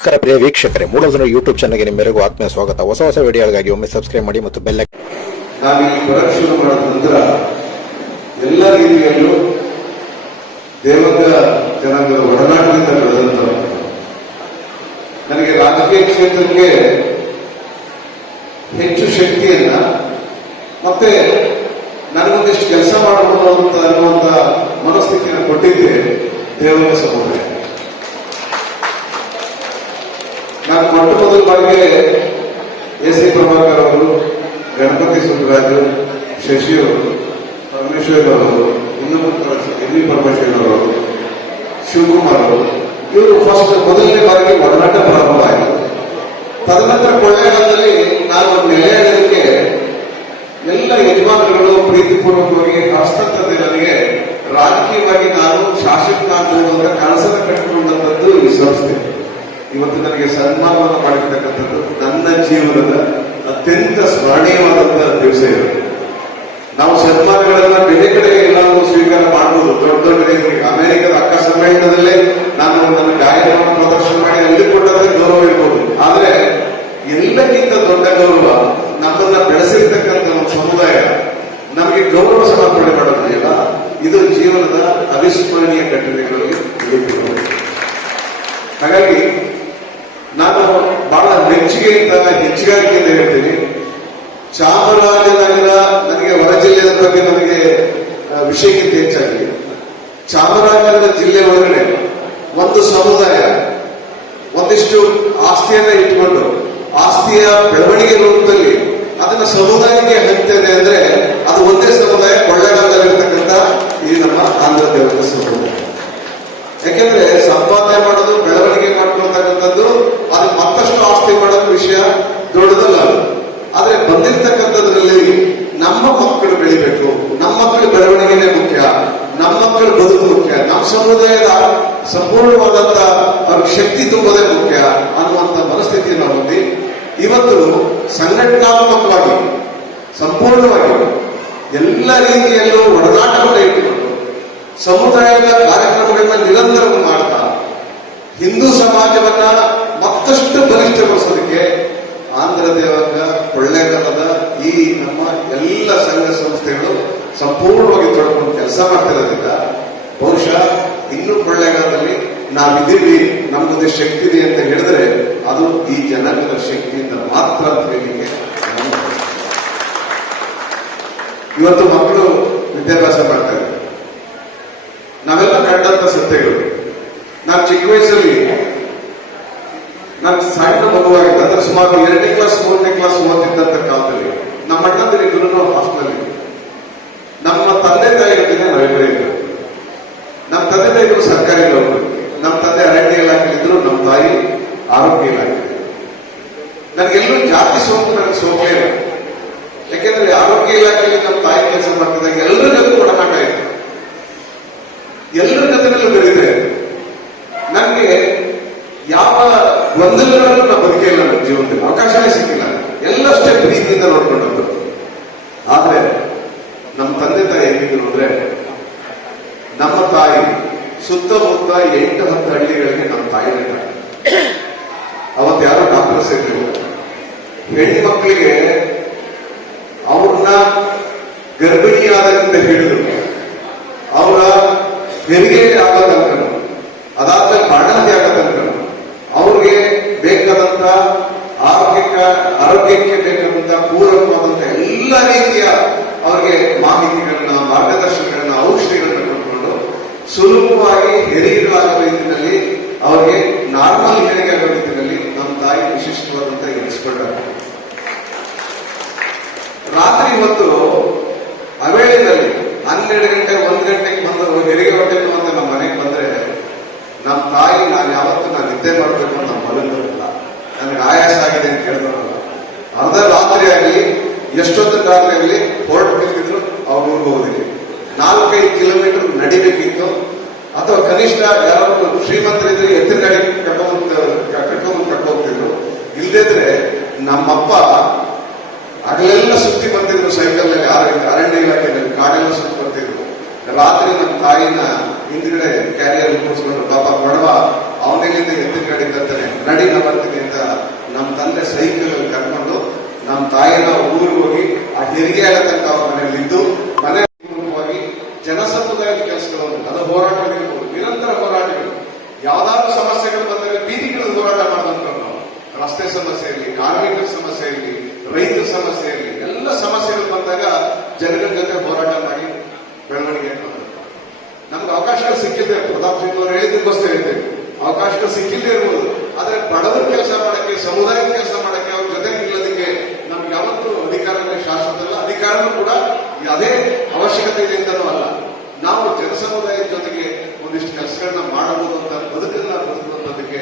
ನಮಸ್ಕಾರ ಪ್ರಿಯ ವೀಕ್ಷಕರೇ ಮೂಲಧನ ಯೂಟ್ಯೂಬ್ ಚಾನಲ್ಗೆ ನಿಮ್ಮೆಲ್ಲರಿಗೂ ಆತ್ಮೀಯ ಸ್ವಾಗತ. ಹೊಸ ಹೊಸ ವಿಡಿಯೋಗಳಿಗಾಗಿ ಒಮ್ಮೆ ಸಬ್ಸ್ಕ್ರೈಬ್ ಮಾಡಿ ಮತ್ತು ಬೆಲ್ಲ ಬರಕ್ ಶುರು ನಂತರ ಎಲ್ಲ ರೀತಿಯಲ್ಲೂ ದೇವಂಗ ಜನಾಂಗದ ಒಡನಾಟದಿಂದ ಬೆಳೆದಂತ ನನಗೆ ರಾಜಕೀಯ ಕ್ಷೇತ್ರಕ್ಕೆ ಹೆಚ್ಚು ಶಕ್ತಿಯನ್ನ ಮತ್ತೆ ನನಗೊಂದಿಷ್ಟು ಕೆಲಸ ಮಾಡಬಹುದು ಅಂತ ಅನ್ನುವಂತ ಮನಸ್ಥಿತಿಯನ್ನು ಕೊಟ್ಟಿದ್ದೆ ದೇವಂಗ ಸಮುದಾಯ ನಾನು ಮೊಟ್ಟ ಮೊದಲ ಬಾರಿಗೆ ಎಸ್ ಸಿ ಪ್ರಭಾಕರ್ ಅವರು, ಗಣಪತಿ ಸುಂದರಾಜು ಶಶಿ ಅವರು ಪರಮೇಶ್ವರ್ ಅವರು ಇನ್ನೊಬ್ಬ ಎಂ ವಿ ಪರಮೇಶ್ವರ್ ಅವರು ಶಿವಕುಮಾರ್ ಅವರು, ಇವರು ಫಸ್ಟ್ ಮೊದಲನೇ ಬಾರಿಗೆ ಒಡನಾಟ ಪ್ರಾರಂಭ ಆಯಿತು ತದನಂತರ ಕೊಳ್ಳೇಗಾಲದಲ್ಲಿ ನಾನು ನೆಲೆಯಾಡಲಿಕ್ಕೆ ಎಲ್ಲ ಯಜಮಾನರುಗಳು ಪ್ರೀತಿಪೂರ್ವಕವಾಗಿ ಹಸ್ತಂತಂದೆ ನನಗೆ ರಾಜಕೀಯವಾಗಿ ನಾನು ಶಾಸಕನಾಗಬಹುದು ಅಂತ ಕನಸನ್ನು ಕಟ್ಟಿಕೊಂಡಂಥದ್ದು ಈ ಸಂಸ್ಥೆ. ಇವತ್ತು ನನಗೆ ಸನ್ಮಾನವನ್ನು ಮಾಡಿರ್ತಕ್ಕಂಥದ್ದು ನನ್ನ ಜೀವನದ ಅತ್ಯಂತ ಸ್ಮರಣೀಯವಾದಂತಹ ದಿವಸ ಇದು ನಾವು ಸನ್ಮಾನಗಳನ್ನ ಬೇರೆ ಕಡೆ ಎಲ್ಲಾದರೂ ಸ್ವೀಕಾರ ಮಾಡಬಹುದು ದೊಡ್ಡ ದೊಡ್ಡ. ಅಮೆರಿಕದ ಅಕ್ಕ ಸಮ್ಮೇಳನದಲ್ಲೇ ನಾನು ನನ್ನ ಗಾಯನವನ್ನು ಪ್ರದರ್ಶನ ಮಾಡಿ ಅಲ್ಲಿ ಕೊಟ್ಟಂತ ಗೌರವ ಇರ್ಬೋದು ಆದ್ರೆ ಎಲ್ಲಕ್ಕಿಂತ ದೊಡ್ಡ ಗೌರವ ನಮ್ಮನ್ನ ಬೆಳೆಸಿರ್ತಕ್ಕಂಥ ನಮ್ಮ ಸಮುದಾಯ ನಮಗೆ ಗೌರವ ಸಮರ್ಪಣೆ ಮಾಡೋದಿಲ್ಲ ಇದು ಜೀವನದ ಅವಿಸ್ಮರಣೀಯ ಘಟನೆಗಳಲ್ಲಿ ಉಳಿದಿರುವುದು ಹಾಗಾಗಿ ನಾನು ಬಹಳ ಮೆಚ್ಚುಗೆಯಿಂದ ಹೆಚ್ಚುಗಾರಿಕೆಯಿಂದ ಹೇಳ್ತೀನಿ ಚಾಮರಾಜನಗರ, ನನಗೆ ಹೊರ ಜಿಲ್ಲೆಯ ಬಗ್ಗೆ ನನಗೆ ವಿಷಯಕ್ಕಿಂತ ಹೆಚ್ಚಾಗಿ ಚಾಮರಾಜನಗರ ಜಿಲ್ಲೆ ಒಳಗಡೆ ಒಂದು ಸಮುದಾಯ, ಒಂದಿಷ್ಟು ಆಸ್ತಿಯನ್ನ ಇಟ್ಕೊಂಡು, ಆಸ್ತಿಯ ಬೆಳವಣಿಗೆ ರೂಪದಲ್ಲಿ ಅದನ್ನ ಸಮುದಾಯಕ್ಕೆ ಹಂಚ್ತದೆ ಅಂದ್ರೆ ಅದು ಒಂದೇ ಸಮುದಾಯ ಕೊಳ್ಳೇಗಾಲದಲ್ಲಿರ್ತಕ್ಕಂಥ ಈ ನಮ್ಮ ಆಂಧ್ರ ದೇವರ ಸಮುದಾಯ ಯಾಕೆಂದ್ರೆ ಸಂಪಾದನೆ ಮಾಡೋದು ಬೆಳವಣಿಗೆ ಮಾಡ್ಕೊಳ್ತಕ್ಕಂಥದ್ದು ಅದು ಮತ್ತಷ್ಟು ಆಸ್ತಿ ಮಾಡೋದು ವಿಷಯ ದೊಡ್ಡದಲ್ಲ ಅದು ಆದ್ರೆ ಬಂದಿರ್ತಕ್ಕಂಥದ್ರಲ್ಲಿ ನಮ್ಮ ಮಕ್ಕಳು ಬೆಳಿಬೇಕು ನಮ್ಮ ಮಕ್ಕಳ ಬೆಳವಣಿಗೆನೇ ಮುಖ್ಯ ನಮ್ಮ ಮಕ್ಕಳ ಬದುಕು ಮುಖ್ಯ ನಮ್ಮ ಸಮುದಾಯದ ಸಂಪೂರ್ಣವಾದಂತ ಅವ್ರಿಗೆ ಶಕ್ತಿ ತುಂಬೋದೇ ಮುಖ್ಯ ಅನ್ನುವಂತ ಮನಸ್ಥಿತಿಯನ್ನು ಹೊಂದಿ, ಇವತ್ತು ಸಂಘಟನಾತ್ಮಕವಾಗಿ, ಸಂಪೂರ್ಣವಾಗಿ ಎಲ್ಲ ರೀತಿಯಲ್ಲೂ ಒಡನಾಟವನ್ನು ಇಟ್ಟುಕೊಂಡು, ಸಮುದಾಯದ ಕಾರ್ಯಕ್ರಮಗಳನ್ನ ನಿರಂತರ ಮಾಡ್ತಾ, ಹಿಂದೂ ಸಮಾಜವನ್ನ ಮತ್ತಷ್ಟು ಬಲಿಷ್ಠಗೊಳಿಸೋದಕ್ಕೆ ಆಂಧ್ರ ದೇವಂಗ ಕೊಳ್ಳೇಗಾಲದ ಈ ನಮ್ಮ ಎಲ್ಲ ಸಂಘ ಸಂಸ್ಥೆಗಳು ಸಂಪೂರ್ಣವಾಗಿ ತೊಡಗಿಕೊಂಡು ಕೆಲಸ ಮಾಡ್ತಿರೋದ್ರಿಂದ ನಾವಿದ್ದೀವಿ ನಮ್ಗೊಂದು ಶಕ್ತಿ ಇದೆ ಅಂತ ಹೇಳಿದ್ರೆ ಅದು ಈ ಜನಗಳ ಶಕ್ತಿಯಿಂದ ಮಾತ್ರ ಅಂತ ಹೇಳಲಿಕ್ಕೆ ಇವತ್ತು ಮಕ್ಕಳು ವಿದ್ಯಾಭ್ಯಾಸ ಮಾಡ್ತಾರೆ ನಾವೆಲ್ಲ ಕಂಡಂತ ಸತ್ಯಗಳು. ನಾನು ಚಿಕ್ಕ ವಯಸ್ಸಲ್ಲಿ ನಾನು ಸಣ್ಣ ಮಗುವಾಗಿದ್ದ, ಅಂದ್ರೆ ಸುಮಾರು ಎರಡನೇ ಕ್ಲಾಸ್ ಮೂರನೇ ಕ್ಲಾಸ್ ಓದಿದ್ದಂತ ಕಾಲದಲ್ಲಿ. ನಮ್ಮ ಅಣ್ಣಂದಿರಿಬ್ಬರು ಹಾಸ್ಟೆಲ್ ನಮ್ಮ ತಂದೆ ತಾಯಿಗಳಿಗೆ ಲೈಬ್ರರಿ ನಮ್ಮ ತಂದೆ ತಾಯಿಗಳು ಸರ್ಕಾರಿ ನೌಕರು. ನಮ್ಮ ತಂದೆ ಅರಣ್ಯ ಇಲಾಖೆಯಲ್ಲಿದ್ದರು ನಮ್ಮ ತಾಯಿ ಆರೋಗ್ಯ ಇಲಾಖೆ ನನಗೆಲ್ಲೂ ಜಾತಿ ಸೋಂಕು ನನಗೆ ಸೋಂಕೇ ಇಲ್ಲ. ಯಾಕೆಂದ್ರೆ ಆರೋಗ್ಯ ಇಲಾಖೆಯಲ್ಲಿ ನಮ್ಮ ತಾಯಿ ಕೆಲಸ ಮಾಡ್ತಿದ್ದಾಗ ಎಲ್ಲರ ಜೊತೆ ಒಡನಾಟ ಇದೆ ಎಲ್ಲರ ಜೊತೆನಲ್ಲೂ ಇದೆ ನನಗೆ ಯಾವ ಗೊಂದಲಗಳನ್ನು ನಾವು ಬದುಕಿಲ್ಲ ನನ್ನ ಜೀವನದಲ್ಲಿ. ಅವಕಾಶನೇ ಸಿಕ್ಕಿಲ್ಲ. ಎಲ್ಲಷ್ಟೇ ಪ್ರೀತಿಯಿಂದ ನೋಡ್ಕೊಂಡದ್ದು. ಆದ್ರೆ ನಮ್ಮ ತಂದೆ ತಾಯಿ ಹೇಗಿದ್ರು ಅಂದ್ರೆ ನಮ್ಮ ತಾಯಿ ಸುತ್ತಮುತ್ತ ಎಂಟು ಹತ್ತು ಹಳ್ಳಿಗಳಿಗೆ ನಮ್ಮ ತಾಯಿ ಅವತ್ತು ಯಾರೋ ಡಾಕ್ಟರ್ಸ್ ಇರಲಿಲ್ಲ ಹೆಣ್ಣು ಮಕ್ಕಳಿಗೆ ಅವ್ರನ್ನ ಗರ್ಭಿಣಿಯಾದಂತ ಹೇಳಿದ್ರು ಅವರ ಹೆರಿಗೆ ಸುಲಭವಾಗಿ ಹೆರಿಗೆಗಳಾಗೋ ರೀತಿಯಲ್ಲಿ ಅವರಿಗೆ ನಾರ್ಮಲ್ ಹೆರಿಗೆ ಆಗೋ ರೀತಿಯಲ್ಲಿ ನಮ್ಮ ತಾಯಿ ವಿಶಿಷ್ಟವಾದಂತಹ ಎಕ್ಸ್ಪರ್ಟ್ ರಾತ್ರಿ ಹೊತ್ತು ಅವೇಳೆಯಲ್ಲಿ ಹನ್ನೆರಡು ಗಂಟೆ, ಒಂದು ಗಂಟೆಗೆ ಬಂದು ಹೆರಿಗೆ ಹೊಟ್ಟೆಗೆ ಬಂದು ನಮ್ಮ ಮನೆಗೆ ಬಂದ್ರೆ ನಮ್ಮ ತಾಯಿ ನಾನು ಯಾವತ್ತೂ ನಾನು ನಿದ್ದೆ ಮಾಡಬೇಕು ಅಂತ ನಮ್ಮ ಮಲಗಿಲ್ಲ ನನಗೆ ಆಯಾಸ ಆಗಿದೆ ಅಂತ ಕೇಳಿದ್ರಲ್ಲ ಅರ್ಧ ರಾತ್ರಿ ಆಗಲಿ ಎಷ್ಟೊತ್ತು ರಾತ್ರಿ ಆಗಲಿ ಹೊರಟು ಅವ್ರ ಊರಿಗೆ ಹೋಗೋದಿಲ್ಲ ನಾಲ್ಕೈದು ಕಿಲೋಮೀಟರ್ ನಡಿಬೇಕಿತ್ತು ಅಥವಾ ಕನಿಷ್ಠ ಯಾರಾದ್ರು ಶ್ರೀಮಂತರಿದ್ರೆ ಎತ್ತಿನ ಗಾಡಿ ಕರ್ಕೊಂಡ್ ಕರ್ಕೊಂಡ್ ಕರ್ಕೋಗ್ತಿದ್ರು ಇಲ್ದಿದ್ರೆ ನಮ್ಮಪ್ಪ ಹಗಲೆಲ್ಲ ಸುತ್ತಿ ಬರ್ತಿದ್ರು ಸೈಕಲ್ ಅರಣ್ಯ ಇಲಾಖೆಯಲ್ಲಿ, ಕಾಡೆಲ್ಲ ಸುತ್ತಿ ಬರ್ತಿದ್ರು. ರಾತ್ರಿ ನಮ್ಮ ತಾಯಿನ ಹಿಂದ್ಗಡೆ ಕ್ಯಾರಿಯರ್ ಕೂರಿಸ್ಕೊಂಡು ಪಾಪ ಬಡವ ಅವನಿಗೆ ಎತ್ತಿನ ಕಡೆ ತರ್ತಾನೆ ನಡಿ ಬರ್ತೀನಿ. ಜನಗಳ ಜೊತೆ ಹೋರಾಟ ಮಾಡಿ ಬೆಳವಣಿಗೆ. ನಮ್ಗೆ ಅವಕಾಶ ಸಿಕ್ಕಿದೆ ಪ್ರತಾಪ್ ಸಿಂಗ್ ಅವರು ಹೇಳಿದ್ದಕ್ಕೋಸ್ಕರ ಹೇಳ್ತೇವೆ ಅವಕಾಶಗಳು ಸಿಕ್ಕಿಲ್ಲದೆ ಇರ್ಬೋದು. ಆದ್ರೆ ಬಡವರ ಕೆಲಸ ಮಾಡಕ್ಕೆ, ಸಮುದಾಯದ ಕೆಲಸ ಮಾಡಕ್ಕೆ ಅವ್ರ ಜೊತೆ ನಿಲ್ಲೋದಕ್ಕೆ ನಮ್ಗೆ ಯಾವತ್ತೂ ಅಧಿಕಾರಕ್ಕೆ ಶಾಶ್ವತಲ್ಲ ಅಧಿಕಾರನೂ ಕೂಡ ಅದೇ ಅವಶ್ಯಕತೆ ಇದೆ ಅಂತಲೂ ಅಲ್ಲ. ನಾವು ಜನಸಮುದಾಯದ ಜೊತೆಗೆ ಒಂದಿಷ್ಟು ಕೆಲಸಗಳನ್ನ ಮಾಡಬಹುದು ಅಂತ ಬದುಕನ್ನ ಬದುಕುವಂತದಕ್ಕೆ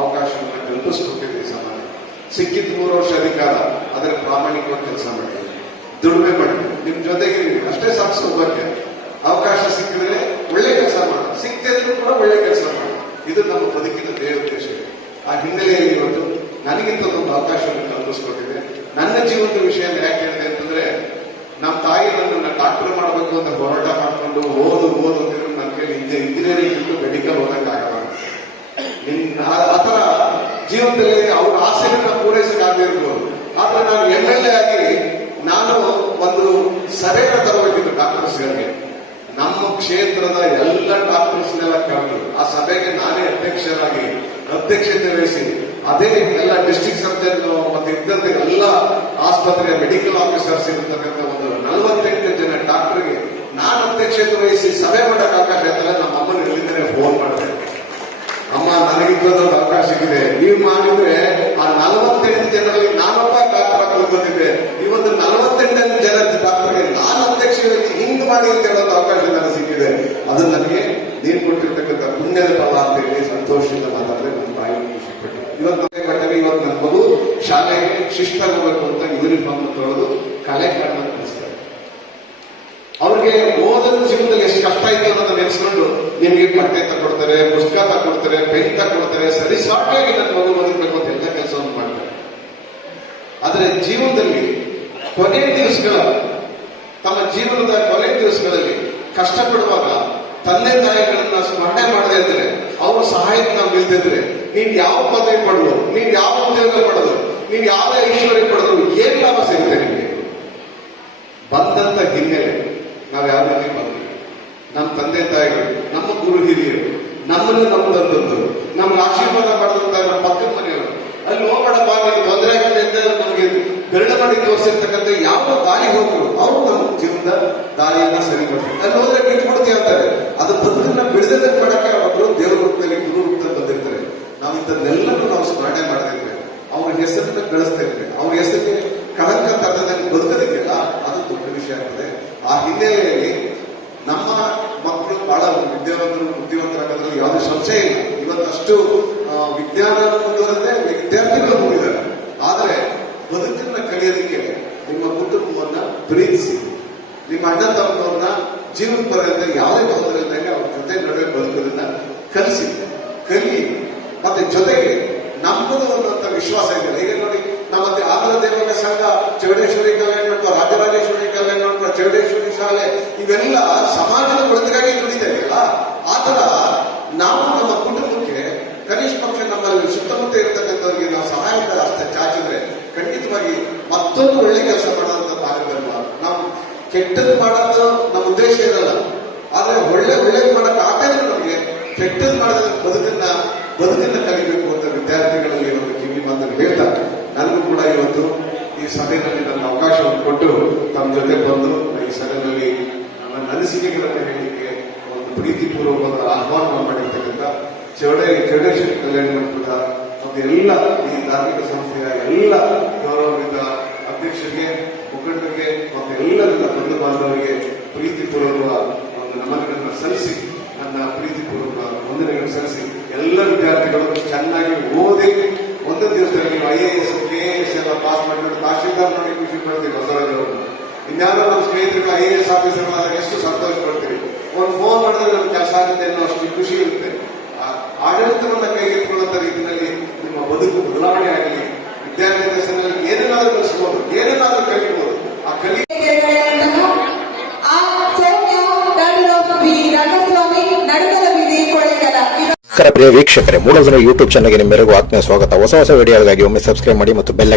ಅವಕಾಶವನ್ನ ಕಲ್ಪಿಸ್ಕೊಟ್ಟಿದೆ ಸಮಾಜ. ಸಿಕ್ಕಿದ್ ಮೂರು ವರ್ಷ ಅಧಿಕಾರ ಅದರ ಪ್ರಾಮಾಣಿಕವಾಗಿ ಕೆಲಸ ಮಾಡಿ ದುಡಿಮೆ ಮಾಡಿ. ನಿಮ್ ಜೊತೆಗೆ ಅಷ್ಟೇ ಸಾಕು ಬಗ್ಗೆ ಅವಕಾಶ ಸಿಕ್ಕಿದ್ರೆ ಒಳ್ಳೆ ಕೆಲಸ ಮಾಡಿ. ಸಿಕ್ತಿದ್ರು ಕೂಡ ಒಳ್ಳೆ ಕೆಲಸ ಮಾಡಿ. ಇದು ನಮ್ಮ ಬದುಕಿನ ಬೇರೆ ಉದ್ದೇಶ. ಆ ಹಿನ್ನೆಲೆಯಲ್ಲಿ ಇವತ್ತು ನನಗಿಂತ ಒಂದು ಅವಕಾಶವನ್ನು ಕಲ್ಪಿಸ್ಕೊಟ್ಟಿದೆ ನನ್ನ ಜೀವನದ ವಿಷಯ ಯಾಕೆ ಹೇಳಿದೆ ಅಂತಂದ್ರೆ ನಮ್ಮ ತಾಯಿ ನನ್ನನ್ನು ಡಾಕ್ಟರ್ ಮಾಡಬೇಕು ಅಂತ ಹೋರಾಟ ಮಾಡ್ಕೊಂಡು ಓದು ಓದು ಅಂತ ನನ್ನ ಕೈಲಿ ಇಂಜಿನಿಯರಿಂಗ್ ಇಟ್ಟು ಮೆಡಿಕಲ್ ಓದಕ್ಕಾಗಲ್ಲ ನಿನ್ ಆ- ಆತರ ಜೀವನದಲ್ಲಿ ಅವ್ರ ಆಸೆಗಳನ್ನ ಪೂರೈಸಕ್ಕಾಗದೇ ಇರ್ಬೋದು ಆದ್ರೆ ನಾನು ಎಂ ಎಲ್ ಎ ಆಗಿ ನಾನು ಒಂದು ಸಭೆಗಳ ತರಬೇಕಿತ್ತು ಡಾಕ್ಟರ್ಸ್ಗಳಿಗೆ ನಮ್ಮ ಕ್ಷೇತ್ರದ ಎಲ್ಲ ಡಾಕ್ಟರ್ಸ್ನೆಲ್ಲ ಕರೆದು ಆ ಸಭೆಗೆ ನಾನೇ ಅಧ್ಯಕ್ಷರಾಗಿ ಅಧ್ಯಕ್ಷತೆ ವಹಿಸಿ ಅದೇ ಎಲ್ಲ ಡಿಸ್ಟಿಕ್ ಸರ್ಜನ್ ಮತ್ತೆ ಇದ್ದಂತೆ ಎಲ್ಲ ಆಸ್ಪತ್ರೆಯ ಮೆಡಿಕಲ್ ಆಫೀಸರ್ಸ್ ಇರತಕ್ಕಂಥ ಒಂದು ನಲವತ್ತೆಂಟು ಜನ ಡಾಕ್ಟರ್ಗೆ ನಾನು ಅಧ್ಯಕ್ಷತೆ ವಹಿಸಿ ಸಭೆ ಮಾಡಕ್ ಅವಕಾಶ ಆಯ್ತಲ್ಲ ನಮ್ಮ ಅಮ್ಮನ ಇಲ್ಲಿಂದಲೇ ಫೋನ್ ಮಾಡಿದೆ ಅಮ್ಮ ನನಗಿದ್ದೊಂದು ಅವಕಾಶ ಸಿಕ್ಕಿದೆ ನೀವು ಮಾಡಿದ್ರೆ ಆ ನಲವತ್ತೆಂಟು ಜನರಲ್ಲಿ ನಾನೊಬ್ಬ ಡಾಕ್ಟರ್ ಕಲ್ಕೊಂಡಿದ್ದೆ ಇವತ್ತು ನಲವತ್ತೆಂಟು ಜನ ಡಾಕ್ಟರ್ಗೆ ನಾನು ಅಧ್ಯಕ್ಷವಾಗಿ ಹಿಂಗ್ ಮಾಡಿ ಅಂತ ಹೇಳೋದು ಅವಕಾಶ ನನಗೆ ಸಿಕ್ಕಿದೆ ಅದು ನೀನು ಕೊಟ್ಟಿರ್ತಕ್ಕಂಥ ಪುಣ್ಯದ ಫಲ ಅಂತ ಹೇಳಿ ಸಂತೋಷದಿಂದ ಮಾತಾಡಿದ್ರೆ ನನ್ನ ತಾಯಿ ಇವತ್ತು ಇವತ್ತು ನನ್ನ ಮಗು ಶಾಲೆಗೆ ಶಿಸ್ತಾಗಿ ಹೋಗ್ಬೇಕು ಅಂತ ಯೂನಿಫಾರ್ಮ್ ತೊಳೆದು ಕಲೆ ಕಾರಣ ಕಲಿಸ್ತಾರೆ ಅವ್ರಿಗೆ ಓದೋದು ಜೀವನದಲ್ಲಿ ಎಷ್ಟು ಕಷ್ಟ ಇತ್ತು ಅನ್ನೋದನ್ನ ನೆನೆಸ್ಕೊಂಡು ನಿಮಗೆ ಬಟ್ಟೆ ತಗೊಡ್ತಾರೆ ಪುಸ್ತಕ ತಗೊಡ್ತಾರೆ ಪೆನ್ ತಗೊಡ್ತಾರೆ ಸರಿ ಸಾಟಿಯಾಗಿ ನನ್ನ ಮಗು ಬದುಕಬೇಕು ಅಂತ ಎಲ್ಲ ಕೆಲಸವನ್ನು ಮಾಡ್ತಾರೆ. ಆದರೆ ಜೀವನದಲ್ಲಿ ಕೊನೆ ದಿವಸಗಳ, ತಮ್ಮ ಜೀವನದ ಕೊನೆ ದಿವಸಗಳಲ್ಲಿ ಕಷ್ಟಪಡುವಾಗ ತಂದೆ ತಾಯಿಗಳನ್ನ ಸ್ಮರಣೆ ಮಾಡದೆ ಇದ್ರೆ ಅವ್ರ ಸಹಾಯಕ್ಕೆ ನಾವು ನಿಲ್ದಿದ್ರೆ ನೀನ್ ಯಾವ ಪದವಿ ಪಡೆದು, ನೀನ್ ಯಾವ ಉದ್ಯೋಗ ಪಡೆದು, ನೀನ್ ಯಾವ ಐಶ್ವರ್ಯ ಪಡೆದು ಏನ್ ಲಾಭ ಸಿಗುತ್ತೆ ನಿಮಗೆ? ಬಂದಂತ ಹಿನ್ನೆಲೆ ನಾವ್ ಯಾವ ರೀತಿ ಬಂದ್ವಿ? ನಮ್ಮ ತಂದೆ ತಾಯಿಗಳು, ನಮ್ಮ ಗುರು ಹಿರಿಯರು, ನಮ್ಮನ್ನು ನಂಬದಂತದ್ದು ನಮ್ಗೆ ಆಶೀರ್ವಾದ ಮಾಡಿದಂತ ನಮ್ಮ ಮನೆಯವರು. ಅಲ್ಲಿ ನೋಡ ನಿಮ್ಗೆ ತೊಂದರೆ ಆಗಿದೆ ಅಂತ ನಮಗೆ ಬೆರಳು ಮಾಡಿ ತೋರಿಸಿರ್ತಕ್ಕಂಥ ಯಾವ ದಾರಿ ಹೋದ್ರು, ಅವರು ನಮ್ಮ ಜೀವನದ ದಾರಿಯನ್ನ ಸರಿ ಮಾಡ್ತಾರೆ ಅಲ್ಲಿ ಹೋದ್ರೆ ಬಿಟ್ಬಿಡ್ತೀವಿ ಅಂತಾರೆ ಅದು ಬದುಕನ್ನ ಬಿಡದೆ ಮಾಡಕ್ಕೆ ಒಬ್ರು ದೇವರ ರೂಪದಲ್ಲಿ ಗುರು ರೂಪದಲ್ಲಿ ಬಂದಿರ್ತಾರೆ ನಾವು ಇಂಥದ್ದೆಲ್ಲನೂ ನಾವು ಸ್ಮರಣೆ ಮಾಡ್ತಿದ್ವಿ ಅವ್ರ ಹೆಸರನ್ನ ಗಳಿಸ್ತಾ ಇದ್ವಿ ಅವ್ರ ಹೆಸರಿಗೆ ಕಳಂಕ ತರದಲ್ಲಿ ಬದುಕೋದಕ್ಕಿಲ್ಲ ಅದು ದೊಡ್ಡ ವಿಷಯ ಆಗ್ತದೆ ಆ ಹಿನ್ನೆಲೆಯಲ್ಲಿ ನಮ್ಮ ಮಕ್ಕಳು ಬಹಳ ವಿದ್ಯಾವಂತರು ಬುದ್ಧಿವಂತರಾಗೋದ್ರಲ್ಲಿ ಯಾವುದೇ ಸಂಶಯ ಇಲ್ಲ ಆ, ವಿಜ್ಞಾನ ಮುಂದುವರೆದ್ರೆ ವಿದ್ಯಾರ್ಥಿಗಳು ಮುಂದಿದ್ದಾರೆ. ಆದರೆ ಬದುಕನ್ನ ಕಲಿಯೋದಕ್ಕೆ ನಿಮ್ಮ ಕುಟುಂಬವನ್ನ ಪ್ರೀತಿಸಿ. ನಿಮ್ಮ ಅಣ್ಣ ತಮ್ಮವ್ರನ್ನ ಜೀವನ ಪರ್ಯಂತ ಯಾವುದೇ ತೊಂದರೆ ಅವ್ರ ಜೊತೆ ನಡುವೆ ಬದುಕೋದನ್ನ ಕಲಿಸಿ. ಕಲಿ ಮತ್ತೆ ಜೊತೆಗೆ ನಮ್ಮದು ಅನ್ನುವಂತ ವಿಶ್ವಾಸ ಇದೆ. ಈಗ ನೋಡಿ ನಮ್ಮಲ್ಲಿ ಆಂಧ್ರ ದೇವರ ಸಂಘ ಚೌಡೇಶ್ವರಿ ಕಲ್ಯಾಣ ಮಂಟಪ ರಾಜರಾಜೇಶ್ವರಿ ಕಲ್ಯಾಣ ಮಂಟಪ ಚೌಡೇಶ್ವರಿ ಶಾಲೆ ಇವೆಲ್ಲ ಸಮಾಜದ ಒಳಿತಿಗಾಗಿ ದುಡಿದೇವಲ್ಲ ಆ ತರ ನಾವು ಖಂಡಿತವಾಗಿ ಮತ್ತೊಂದು ಒಳ್ಳೆ ಕೆಲಸ ಮಾಡೋದಂತ ಆಗುತ್ತಲ್ವಾ ನಾವು ಕೆಟ್ಟದ್ದು ಮಾಡೋದು ನಮ್ಮ ಉದ್ದೇಶ ಇರಲ್ಲ. ಆದ್ರೆ ಒಳ್ಳೆ, ಒಳ್ಳೇದು ಮಾಡಕ್ ಆಗದೇ ನಮಗೆ. ಕೆಟ್ಟದ್ದು ಮಾಡಿದ ಬದುಕನ್ನ ಬದುಕನ್ನ ಕಲಿಬೇಕು ಅಂತ ವಿದ್ಯಾರ್ಥಿಗಳಲ್ಲಿ ಒಂದು ಕಿವಿ ಮಾತನ್ನು ಹೇಳ್ತಾ ನನಗೂ ಕೂಡ ಇವತ್ತು ಈ ಸಭೆಯಲ್ಲಿ ನನ್ನ ಅವಕಾಶವನ್ನು ಕೊಟ್ಟು ತಮ್ಮ ಜೊತೆ ಬಂದು ಈ ಸಭೆಯಲ್ಲಿ ನನ್ನ ಅನಿಸಿಕೆಗಳನ್ನು ಹೇಳಲಿಕ್ಕೆ ಒಂದು ಪ್ರೀತಿಪೂರ್ವಕವಾದ ಆಹ್ವಾನವನ್ನು ಮಾಡಿರ್ತಕ್ಕಂಥ ಚೌಡೇ ಚೌಡೇಶ್ವರಿ ಕಲ್ಯಾಣ ಮಂಟಪದ ಮತ್ತು ಎಲ್ಲ ಈ ಧಾರ್ಮಿಕ ಸಂಸ್ಥೆಯ ಎಲ್ಲ ಅಧ್ಯಕ್ಷರಿಗೆ, ಮುಖಂಡರಿಗೆ ಮತ್ತು ಎಲ್ಲರಿಗೂ ಬಂಧು ಬಾಂಧವರಿಗೆ ಪ್ರೀತಿಪೂರ್ವಕ ಒಂದು ನಮನಗಳನ್ನು ಸಲ್ಲಿಸಿ, ನನ್ನ ಪ್ರೀತಿಪೂರ್ವಕ ವಂದನೆಗಳನ್ನು ಸಲ್ಲಿಸಿ, ಎಲ್ಲ ವಿದ್ಯಾರ್ಥಿಗಳು ಚೆನ್ನಾಗಿ ಓದಿ, ಒಂದು ದಿವಸದಲ್ಲಿ ನೀವು I A S K A S ಎಲ್ಲ ಪಾಸ್ ಮಾಡಿಬಿಟ್ಟು ತಹಶೀಲ್ದಾರ್ ನೋಡಿ ಖುಷಿ ಪಡ್ತೀವಿ ಬಸವರಾಜ್ ಅವರು. ಇನ್ಯಾರೋ ನಮ್ಮ ಸ್ನೇಹಿತರಿಗೆ ಐ ಎ ಎಸ್ ಆಫೀಸರ್ಗಳಾದಾಗ ಎಷ್ಟು ಸಂತೋಷ ಪಡ್ತೀವಿ ಒಂದು ಫೋನ್ ಮಾಡಿದ್ರೆ ನಮ್ಗೆ ಕೆಲಸ ಆಗುತ್ತೆ ಅನ್ನೋ ಅಷ್ಟು ಖುಷಿ ಇರುತ್ತೆ. ಆಡಳಿತವನ್ನ ಕೈಗೆತ್ತಿಕೊಳ್ಳುವಂತ ಕಲಿಸ್ಬೋದು ಏನೇನಾದ್ರೂ ಕಲಿಬಹುದು ಆ ಕಲಿ ಪ್ರಿಯ ವೀಕ್ಷಕರೇ ಮೂಲಜನ ಯೂಟ್ಯೂಬ್ ಚಾನಲ್ಗೆ ನಿಮ್ಮೆಲ್ಲರಿಗೂ ಆತ್ಮೀಯ ಸ್ವಾಗತ. ಹೊಸ ಹೊಸ ವಿಡಿಯೋಗಾಗಿ ಒಮ್ಮೆ ಸಬ್ಸ್ಕ್ರೈಬ್ ಮಾಡಿ ಮತ್ತು ಬೆಲ್